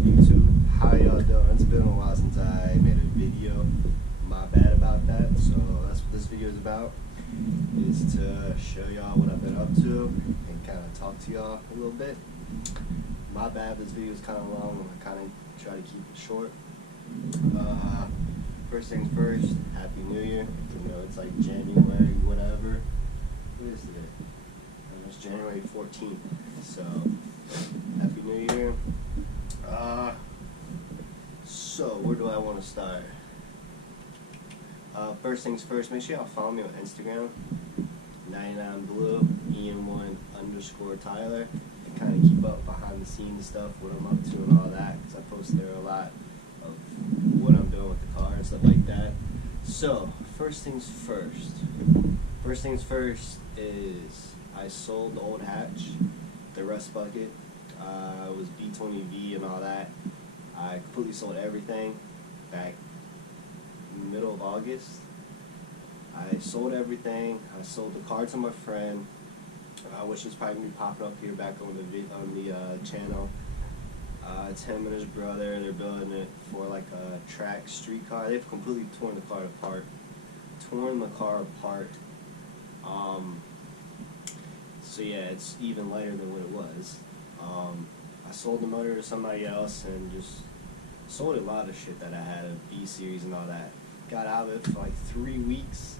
YouTube? How y'all doing? It's been a while since I made a video. My bad about that. So that's what this video is about. Is to show y'all what I've been up to and kind of talk to y'all a little bit. My bad, this video is kind of long. I'm gonna kind of try to keep it short. First things first, Happy New Year. You know, it's like January, whatever. What is today? It's January 14th. So, Happy New Year. So where do I want to start? First things first, make sure y'all follow me on Instagram, 99blue, Ian1_Tyler, and kind of keep up behind the scenes stuff, what I'm up to and all that, because I post there a lot of what I'm doing with the car and stuff like that. So, first things first. First things first is I sold the old hatch, the rust bucket. It was B20V and all that. I completely sold everything back middle of August. I sold everything. I sold the car to my friend, which is probably gonna be popping up here back on the channel. It's him and his brother. They're building it for like a track street car. They've completely torn the car apart. So yeah, it's even lighter than what it was. I sold the motor to somebody else and just sold a lot of shit that I had, a B series and all that. Got out of it for like 3 weeks,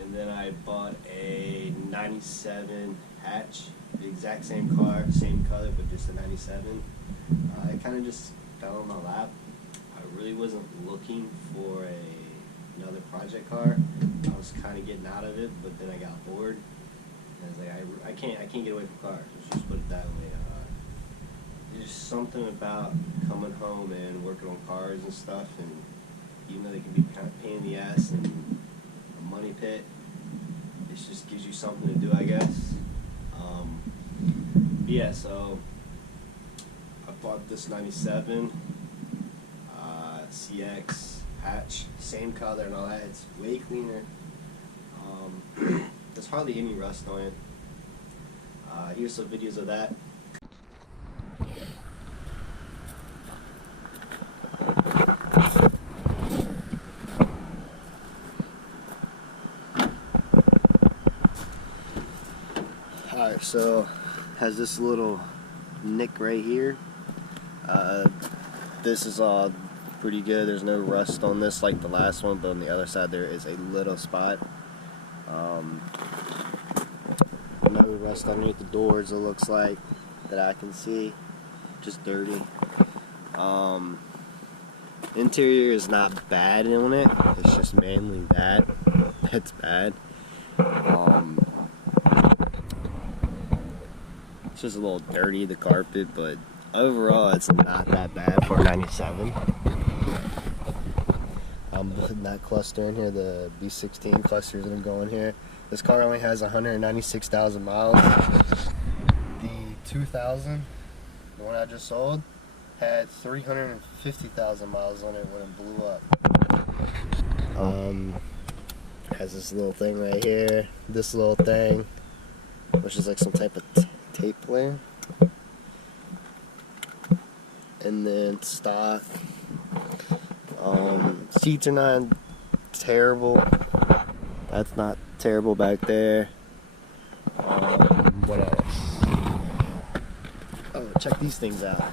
and then I bought a 97 hatch, the exact same car, same color, but just a 97. It kind of just fell in my lap. I really wasn't looking for another project car. I was kind of getting out of it, but then I got bored. And I was like, I can't get away from cars. Let's just put it that way. There's just something about coming home and working on cars and stuff, and even though they can be kind of pain in the ass and a money pit, it just gives you something to do, I guess. Yeah, so I bought this 97 CX hatch, same color and all that. It's way cleaner. There's hardly any rust on it. Here's some videos of that. Alright, so has this little nick right here. This is all pretty good. There's no rust on this like the last one, but on the other side there is a little spot. No rust underneath the doors, it looks like, that I can see. Just dirty. Interior is not bad on it. It's just mainly that. It's bad. It's just a little dirty, the carpet, but overall it's not that bad for a 97. I'm putting that cluster in here, the B16 cluster is going to go in here. This car only has 196,000 miles. The 2000, the one I just sold, had 350,000 miles on it when it blew up. Has this little thing right here, this little thing, which is like some type of tape layer, and then stock. Seats are not terrible. That's not terrible back there. What else? Oh, check these things out.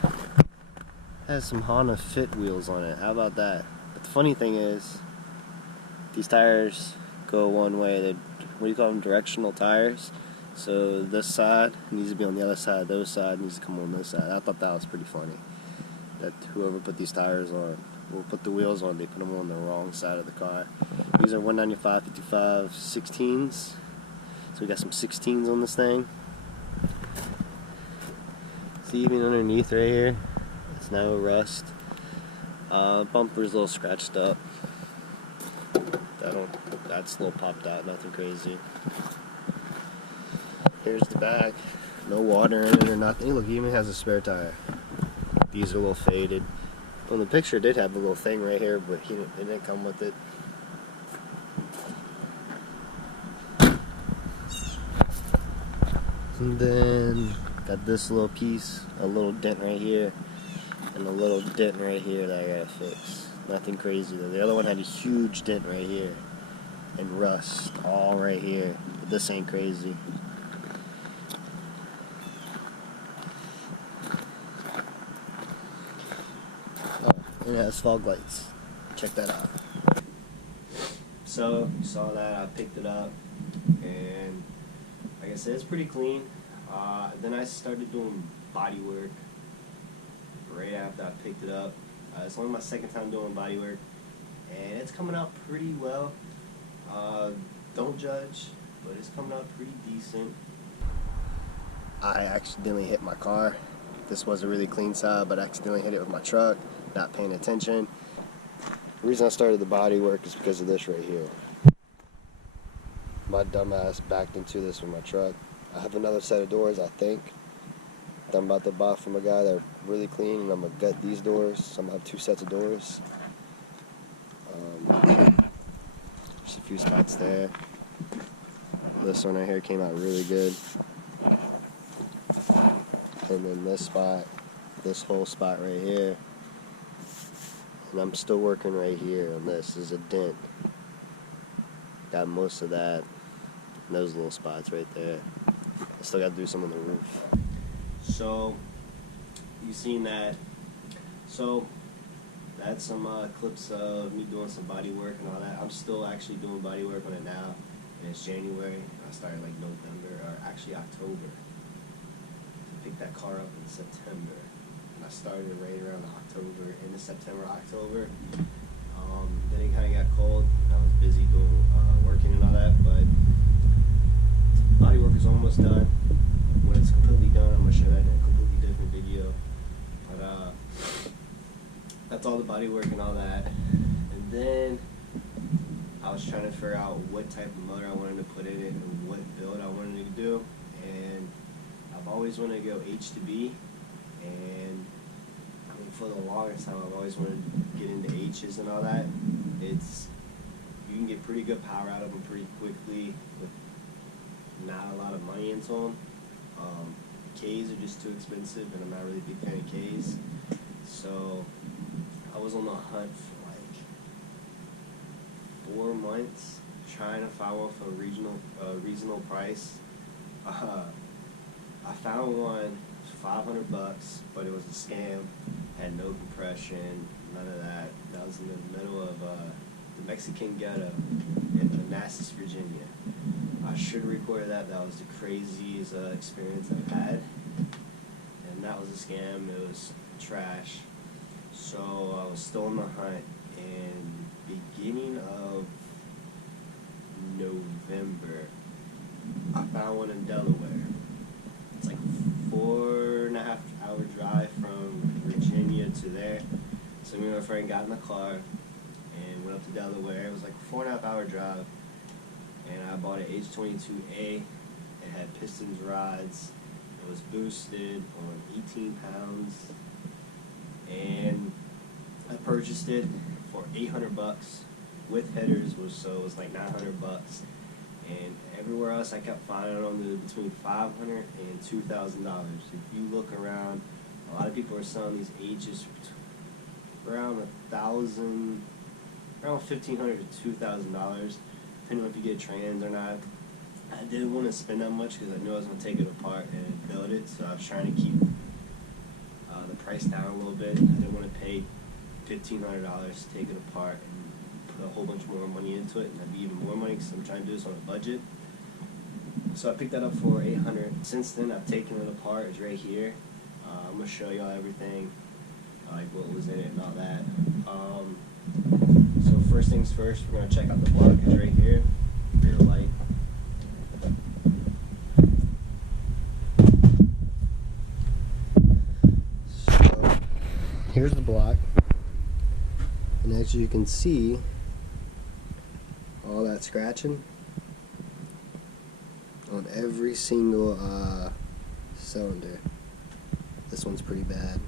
It has some Honda Fit wheels on it. How about that? But the funny thing is, these tires go one way. They're, what do you call them? Directional tires. So this side needs to be on the other side. Those side needs to come on this side. I thought that was pretty funny. That whoever put these tires on, or put the wheels on, they put them on the wrong side of the car. These are 195 55 16s. So we got some 16s on this thing. See, even underneath right here, it's no rust. Bumper's a little scratched up. That's a little popped out, nothing crazy. Here's the back. No water in it or nothing. Look, he even has a spare tire. These are a little faded. On the picture, it did have a little thing right here, but it didn't come with it. And then got this little piece, a little dent right here. and a little dent right here that I gotta fix. Nothing crazy though. The other one had a huge dent right here and rust all right here. But this ain't crazy. Oh, and it has fog lights. Check that out. So, you saw that, I picked it up, and like I said, it's pretty clean. Then I started doing body work right after I picked it up. It's only my second time doing body work, and it's coming out pretty well. Don't judge, but it's coming out pretty decent. I accidentally hit my car. This was a really clean side, but I accidentally hit it with my truck, not paying attention. The reason I started the body work is because of this right here. My dumbass backed into this with my truck. I have another set of doors, I think, that I'm about to buy from a guy that are really clean, and I'm going to gut these doors, so I'm going to have 2 sets of doors. Just a few spots there. This one right here came out really good. And then this spot, this whole spot right here. And I'm still working right here on this. There's a dent. Got most of that. And those little spots right there. I still got to do some on the roof. So, you seen that. So, that's some clips of me doing some body work and all that. I'm still actually doing body work on it now. And it's January. I started like November, or actually October. I picked that car up in September. I started right around October, end of September, October. Then it kind of got cold. I was busy doing working and all that, but body work is almost done. When it's completely done, I'm gonna show that in a completely different video. But that's all the body work and all that. And then I was trying to figure out what type of motor I wanted to put in it and what build I wanted to do. And I've always wanted to go H2B. And I mean, for the longest time, I've always wanted to get into H's and all that. You can get pretty good power out of them pretty quickly with not a lot of money into them. K's are just too expensive, and I'm not really a big fan of K's. So I was on the hunt for like 4 months trying to find one for a reasonable price. I found one. $500, but it was a scam. Had no compression, none of that. That was in the middle of the Mexican ghetto in Manassas, Virginia. I should have recorded that. That was the craziest experience I've had, and that was a scam. It was trash. So I was still on the hunt, and beginning of November, I found one in Delaware. It's like 4.5 hour drive from Virginia to there. So me and my friend got in the car and went up to Delaware. It was like a 4.5 hour drive. And I bought an H22A. It had pistons rods. It was boosted on 18 pounds. And I purchased it for $800 with headers, so it was like $900. And everywhere else I kept finding them between $500 and $2,000. If you look around, a lot of people are selling these H's around $1,000, around $1,500 to $2,000, depending on if you get trans or not. I didn't want to spend that much because I knew I was going to take it apart and build it, so I was trying to keep the price down a little bit. I didn't want to pay $1,500 to take it apart and put a whole bunch more money into it, and that'd be even more money because I'm trying to do this on a budget. So I picked that up for $800. Since then, I've taken it apart. It's right here. I'm gonna show y'all everything, like what was in it and all that. So first things first, we're gonna check out the blockage right here. Rear light. So here's the block, and as you can see, all that scratching on every single cylinder. This one's pretty bad.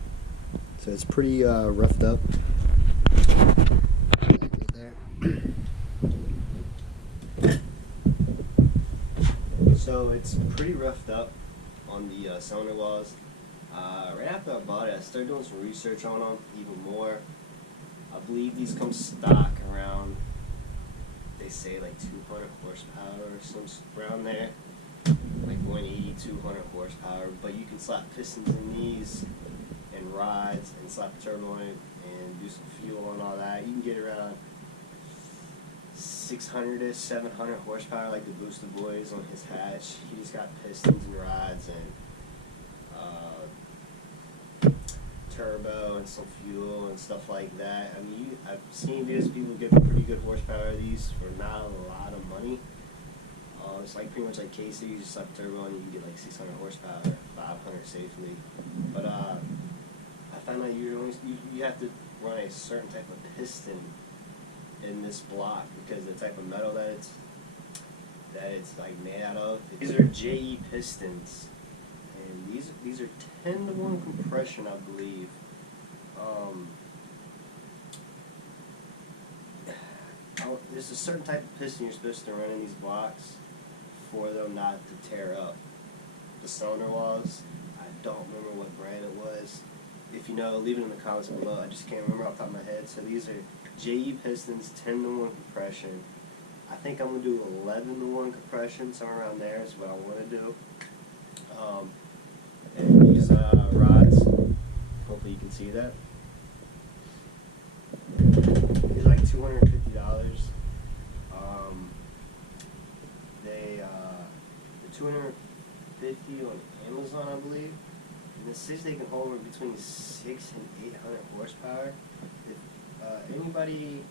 So it's pretty roughed up. So it's pretty roughed up on the cylinder walls. Right after I bought it, I started doing some research on them even more. I believe these come stock around, they say like 200 horsepower or some around there, like 180, 200 horsepower. But you can slap pistons in these and rods and slap a turbo in it and do some fuel and all that. You can get around 600 to 700 horsepower, like the Booster Boys on his hatch. He's got pistons and rods and turbo and some fuel and stuff like that. I mean, I've seen these people get pretty good horsepower of these for not a lot of money. It's like pretty much like K-Series, you just slap a turbo and you can get like 600 horsepower, 500 safely. But I found out you have to run a certain type of piston in this block because the type of metal that it's like made out of. These are JE pistons. And these are 10-to-1 compression, I believe. There's a certain type of piston you're supposed to run in these blocks for them not to tear up the cylinder walls. I don't remember what brand it was. If you know, leave it in the comments below. I just can't remember off the top of my head. So these are JE pistons, 10-to-1 compression. I think I'm going to do 11-to-1 compression, somewhere around there is what I want to do. And these rods, hopefully you can see that. These are like $250. They're $250 on Amazon, I believe. And the says they can hold between 600 and 800 horsepower. If anybody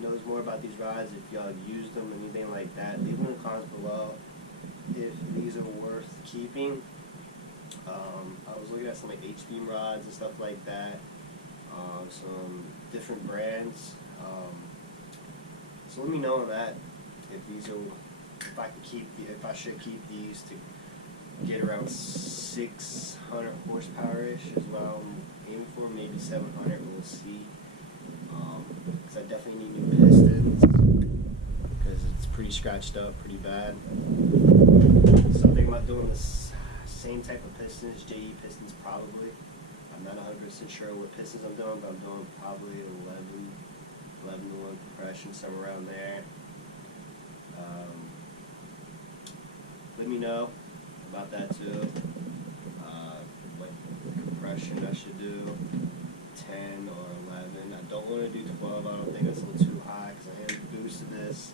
knows more about these rods, if y'all used them, anything like that, leave them in the comments below if these are worth keeping. I was looking at some like H2B rods and stuff like that, some different brands. So let me know on that if I should keep these to get around 600 horsepower ish is what I'm aiming for. Maybe 700. We'll see. Because I definitely need new pistons because it's pretty scratched up, pretty bad. So I'm thinking about doing this same type of pistons, JE pistons probably. I'm not 100% sure what pistons I'm doing, but I'm doing probably 11-to-1 compression, somewhere around there. Let me know about that too. What compression I should do, 10 or 11. I don't want to do 12. I don't think that's a little too high because I am boosting this.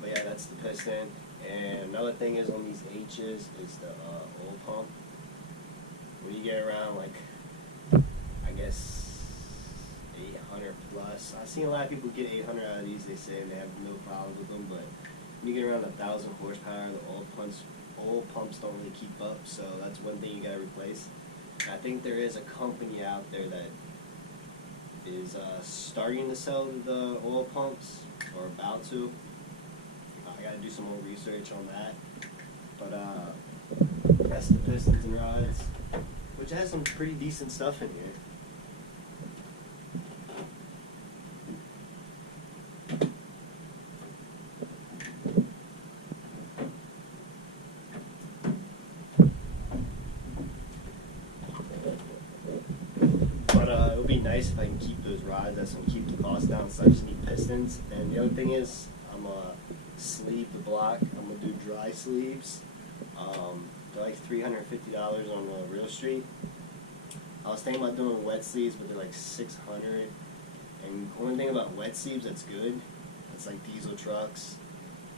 But yeah, that's the piston. And another thing is on these H's is the oil pump. When you get around like, I guess 800 plus. I've seen a lot of people get 800 out of these. They say they have no problem with them, but when you get around 1,000 horsepower, the oil pumps don't really keep up. So that's one thing you gotta replace. I think there is a company out there that is starting to sell the oil pumps, or about to. I gotta do some more research on that. But that's the pistons and rods, which has some pretty decent stuff in here. It would be nice if I can keep those rods. That's going to keep the cost down, so I just need pistons. And the other thing is, I'm going to sleeve the block. I'm going to do dry sleeves. They're like $350 on Real Street. I was thinking about doing wet sleeves, but they're like $600. And the only thing about wet sleeves that's good, it's like diesel trucks.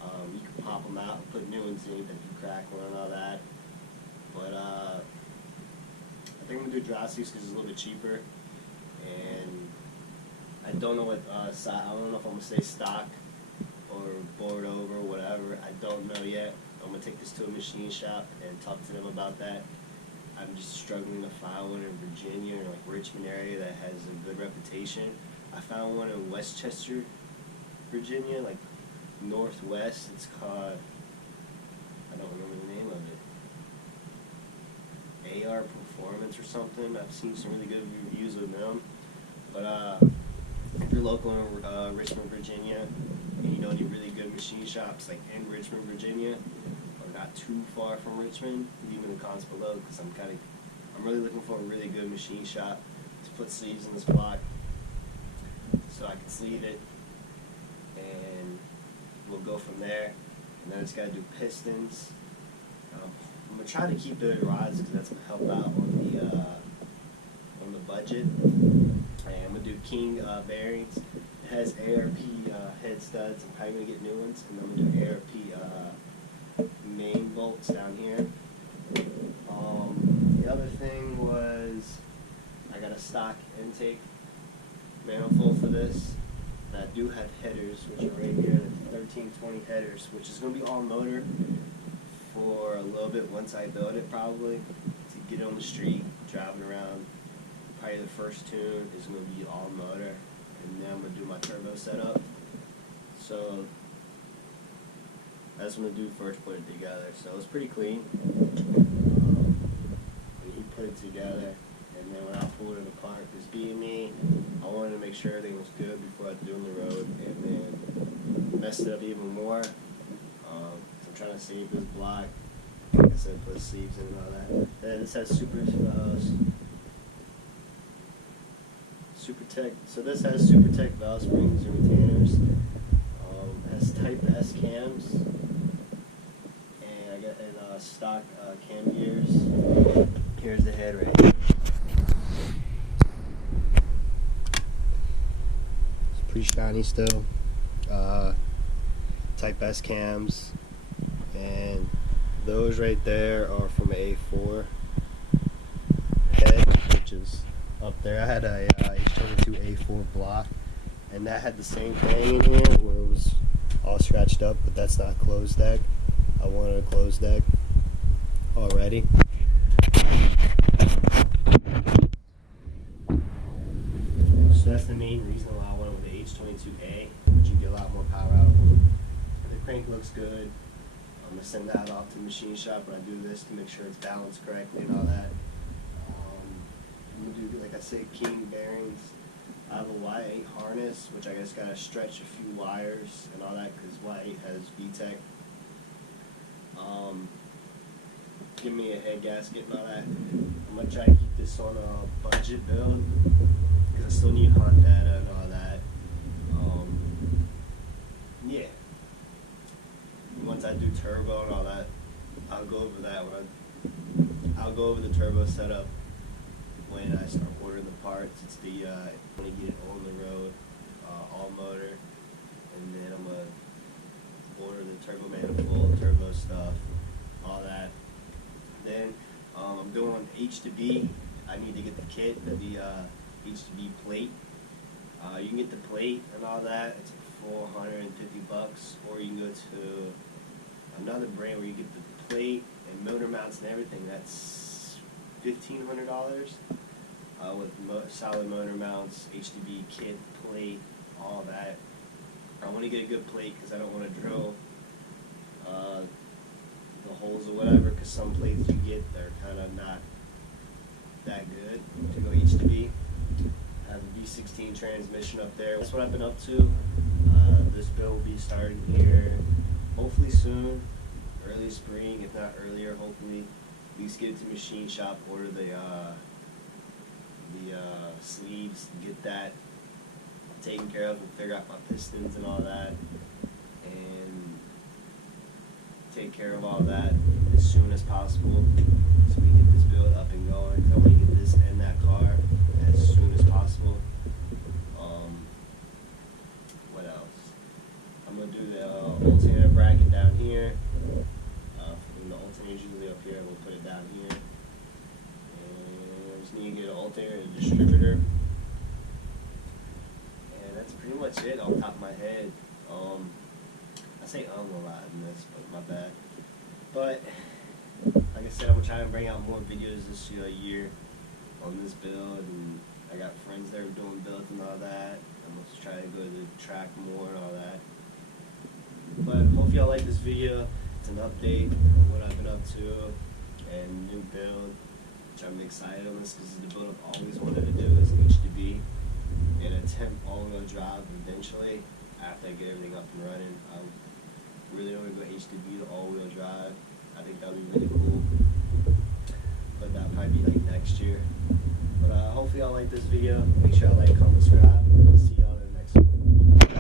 You can pop them out and put new ones in that you crack one and all that. But I think I'm going to do dry sleeves because it's a little bit cheaper. And I don't know what I don't know if I'm going to stay stock or board over, whatever. I don't know yet. I'm going to take this to a machine shop and talk to them about that. I'm just struggling to find one in Virginia or like Richmond area that has a good reputation. I found one in Westchester, Virginia, like northwest. It's called, I don't remember the name of it, AR Performance or something. I've seen some really good reviews of them. But if you're local in Richmond, Virginia, and you know any really good machine shops like in Richmond, Virginia, or not too far from Richmond. Leave in the comments below, because I'm really looking for a really good machine shop to put sleeves in this block, so I can sleeve it, and we'll go from there. And then I just gotta do pistons. I'm gonna try to keep it at rods, because that's gonna help out on the budget. And I'm gonna do King bearings. It has ARP head studs. I'm probably gonna get new ones, and I'm gonna do ARP main bolts down here. The other thing was I got a stock intake manifold for this. And I do have headers, which are right here, 1320 headers, which is going to be all motor for a little bit once I build it, probably, to get it on the street, driving around. Probably the first tune is going to be all motor, and then I'm going to do my turbo setup. So that's what I'm going to do first, put it together. So it's pretty clean. He put it together, and then when I pulled it apart, because being me, I wanted to make sure everything was good before I do on the road, and then messed it up even more. So I'm trying to save this block. Like I said, put sleeves in and all that. And this has Super Tech. So this has Super Tech valve springs and retainers. Has Type S cams, and I got stock cam gears. Here's the head right here. It's pretty shiny still. Type S cams, and those right there are from A4 head, which is up there. I had a H2B A4 block, and that had the same thing in here where it was all scratched up, but that's not closed deck. I wanted a closed deck already. So that's the main reason why I went with the H22A, which you get a lot more power out. The crank looks good. I'm gonna send that off to the machine shop when I do this to make sure it's balanced correctly and all that. I'm gonna do, like I said, King bearings. I have a Y8 harness, which I guess gotta stretch a few wires and all that, because Y8 has VTEC. Give me a head gasket and all that. I'm gonna try to keep this on a budget build, because I still need hunt data and all that. Yeah. Once I do turbo and all that, I'll go over that. I'll go over the turbo setup when I start ordering the parts. It's the when I get it on the road, all motor, and then I'm gonna order the turbo manifold, turbo stuff, all that. Then I'm doing H2B. I need to get the kit, the H2B plate. You can get the plate and all that. It's $450, or you can go to another brand where you get the plate and motor mounts and everything. That's $1,500 with solid motor mounts, H2B kit, plate, all that. I want to get a good plate because I don't want to drill the holes or whatever, because some plates you get, they're kind of not that good to go H2B. I have a V16 transmission up there. That's what I've been up to. This build will be starting here hopefully soon, early spring, if not earlier, hopefully. At least get it to machine shop, order the sleeves, get that taken care of, and figure out my pistons and all that, and take care of all that as soon as possible, so we can get this build up and going. I want to get this in that car as soon as possible. What else? I'm gonna do the alternator bracket down here. And the alternator's usually up here. We'll put it down here. And just need to get an alternator and a distributor. And that's pretty much it off the top of my head. I say a lot in this, but my bad. But like I said, I'm gonna try to bring out more videos this year on this build, and I got friends that are doing builds and all that. I'm gonna try to go to the track more and all that. But hope y'all like this video. It's an update of what I've been up to and new build, which I'm excited on this, because the build I've always wanted to do is H2B and attempt all-wheel drive eventually after I get everything up and running. I really don't want to go H2B to all-wheel drive. I think that would be really cool. But that'll probably be like next year. But hopefully y'all like this video. Make sure y'all like, comment,